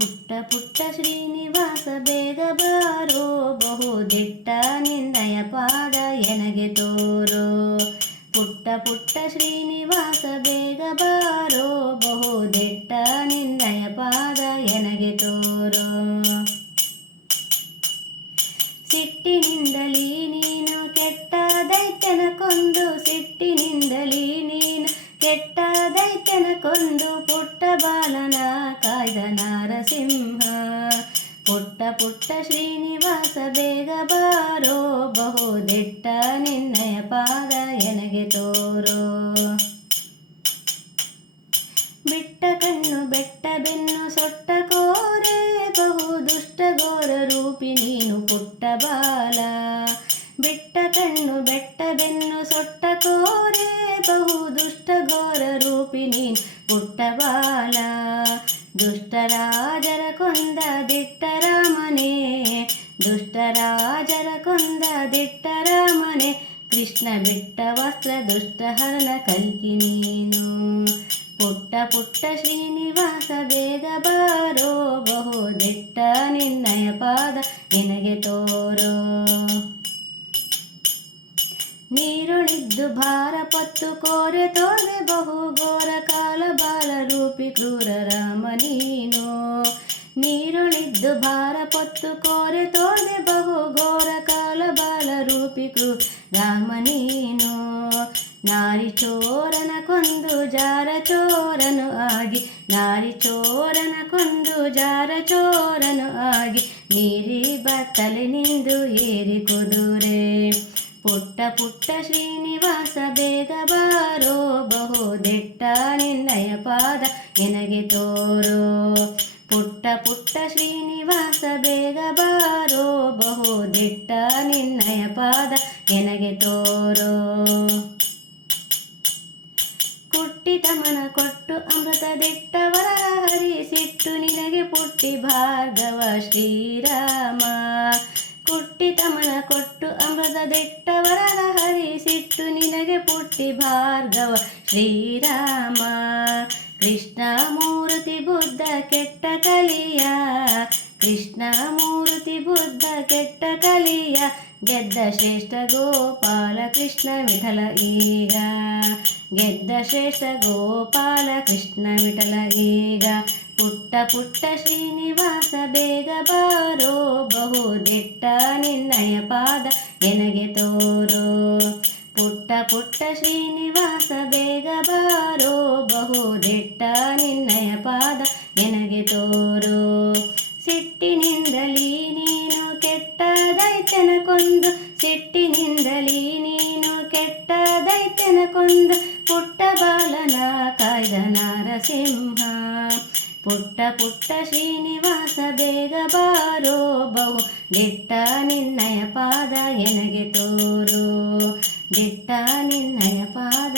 ಪುಟ್ಟ ಪುಟ್ಟ ಶ್ರೀನಿವಾಸ ಬೇಗ ಬಾರೋ ಬಹುದಿಟ್ಟ ನಿಂದಯ ಪಾದ ಎನಗೆ ತೋರೋ. ಪುಟ್ಟ ಪುಟ್ಟ ಶ್ರೀನಿವಾಸ ಬೇಗ ಬಾರೋ ಬಹುದಿಟ್ಟ ನಿಂದಯ ಪಾದ ಎನಗೆ ತೋರೋ. ಸಿಟ್ಟಿನಿಂದಲೀ ನೀನು ಕೆಟ್ಟ ದೈತ್ಯನ ಕೊಂದು, ಸಿಟ್ಟಿನಿಂದಲೀ ನೀನು ಕೆಟ್ಟ ದೈತ್ಯನ ಕೊಂದು, ಪುಟ್ಟ ಬಾಲನ ಕಾಯ್ದ ನಾರಸಿಂಹ ಪುಟ್ಟ ಪುಟ್ಟ ಶ್ರೀನಿವಾಸ ಬೇಗ ಬಾರೋ. ಬಹುದಿಟ್ಟ ನಿನ್ನಯ ಪಾದ ಎನಗೆ ತೋರೋ. ಬಿಟ್ಟ ಕಣ್ಣು, ಬೆಟ್ಟ ಬೆನ್ನು, ಸೊಟ್ಟ ಕೋರೆ. ಬಹು ದುಷ್ಟ ಘೋರ ರೂಪಿ ನೀನು ಪುಟ್ಟ ಬಾಲ. ಬಿಟ್ಟ ಕಣ್ಣು, ಬೆಟ್ಟ ಬೆನ್ನು, ಸೊಟ್ಟ ಕೋರೆ. ಬಹು ದುಷ್ಟ ಘೋರ ರೂಪಿ ನೀನು ಪುಟ್ಟ ಬಾಲ. ದುಷ್ಟ ರಾಜರ ಕೊಂದ ದಿಟ್ಟ ರಾಮನೆ ದುಷ್ಟ ರಾಜರ ಕೊಂದ ದಿಟ್ಟ ರಾಮನೆ ಕೃಷ್ಣ ಬಿಟ್ಟ ವಸ್ತ್ರ ದುಷ್ಟ ಹರಣ ಕಲ್ಕಿ ನೀನು. ಪುಟ್ಟ ಪುಟ್ಟ ಶ್ರೀನಿವಾಸ ಬೇಗ ಬಾರೋ. ಬಹು ದಿಟ್ಟ ನಿನ್ನಯ ಪಾದ ನಿನಗೆ ತೋರೋ. ನೀರುಳಿದ್ದು ಭಾರ ಪತ್ತು ಕೋರೆ ತೋದೆ ಬಹು ಘೋರ ಕಾಲ ಬಾಲ ರೂಪಿ ಕ್ರೂರ ಭಾರ ಪತ್ತು ಕೋರೆ ತೋದೆ ಬಹು ಘೋರ ಕಾಲ ಬಾಲ ರೂಪಿ ಕ್ರೂ ರಾಮ ನೀನು ನಾರಿ ಚೋರನ ಕೊಂದು ಜಾರ ಚೋರನು ಆಗಿ ನಾರಿ ಚೋರನ ಕೊಂದು ಜಾರ ಚೋರನು ಆಗಿ ನೀರಿ ಬತ್ತಲೆ ನಿಂದು ಏರಿ ಕುದುರೆ ಪುಟ್ಟ ಪುಟ್ಟ ಶ್ರೀನಿವಾಸ ಬೇಗ ಬಾರೋ ಬಹುದಿಟ್ಟ ನಿನ್ನಯ ಪಾದ ಎನಗೆ ತೋರೋ ಪುಟ್ಟ ಶ್ರೀನಿವಾಸ ಬೇಗ ಬಾರೋ ಬಹುದಿಟ್ಟ ನಿನ್ನಯ ಪಾದ ನಿನಗೆ ತೋರೋ. ಕುಟ್ಟಿತ ಮನ ಕೊಟ್ಟು ಅಮೃತದಿಟ್ಟವರ ಹರಿಸಿಟ್ಟು ನಿನಗೆ ಪುಟ್ಟಿ ಭಾರ್ಗವ ಶ್ರೀರಾಮ. ಕುಟ್ಟಿತ ಮನ ಕೊಟ್ಟು ಅಮೃತದಿಟ್ಟವರ ಹರಿಸಿಟ್ಟು ನಿನಗೆ ಪುಟ್ಟಿ ಭಾರ್ಗವ ಶ್ರೀರಾಮ. ಕೃಷ್ಣ ಮೂರ್ತಿ ಬುದ್ಧ ಕೆಟ್ಟ ಕಲಿಯ ಕೃಷ್ಣ ಮೂರ್ತಿ ಬುದ್ಧ ಕೆಟ್ಟ ಕಲಿಯ ಗೆದ್ದ ಶ್ರೇಷ್ಠ ಗೋಪಾಲ ಕೃಷ್ಣ ವಿಠಲ ಈಗ ಗೆದ್ದ ಶ್ರೇಷ್ಠ ಗೋಪಾಲ ಕೃಷ್ಣ ವಿಠಲ ಈಗ ಪುಟ್ಟ ಪುಟ್ಟ ಶ್ರೀನಿವಾಸ ಬೇಗ ಬಾರೋ ಬಹುದಿಟ್ಟ ನಿನ್ನಯ ಪಾದ ಎನಗೆ ತೋರೋ ಪುಟ್ಟ ಪುಟ್ಟ ಶ್ರೀನಿವಾಸ ಬೇಗ ಬಾರೋ ನಿನ್ನಯ ಪಾದ ನಿನಗೆ ತೋರು. ಸಿಟ್ಟಿನಿಂದಲೀ ನೀನು ಕೆಟ್ಟ ದೈತ್ಯನ ಕೊಂದು, ಸಿಟ್ಟಿನಿಂದಲೀ ನೀನು ಕೆಟ್ಟ ದೈತ್ಯನ ಕೊಂದು, ಪುಟ್ಟ ಬಾಲನ ಕಾಯ್ದ ನಾರಸಿಂಹ. ಪುಟ್ಟ ಪುಟ್ಟ ಶ್ರೀನಿವಾಸ ಬೇಗ ಬಾರೋ ಬಹು ದಿಟ್ಟ ನಿನ್ನಯ ಪಾದ ಎನಗೆ ತೋರು. ದಿಟ್ಟ ನಿನ್ನಯ ಪಾದ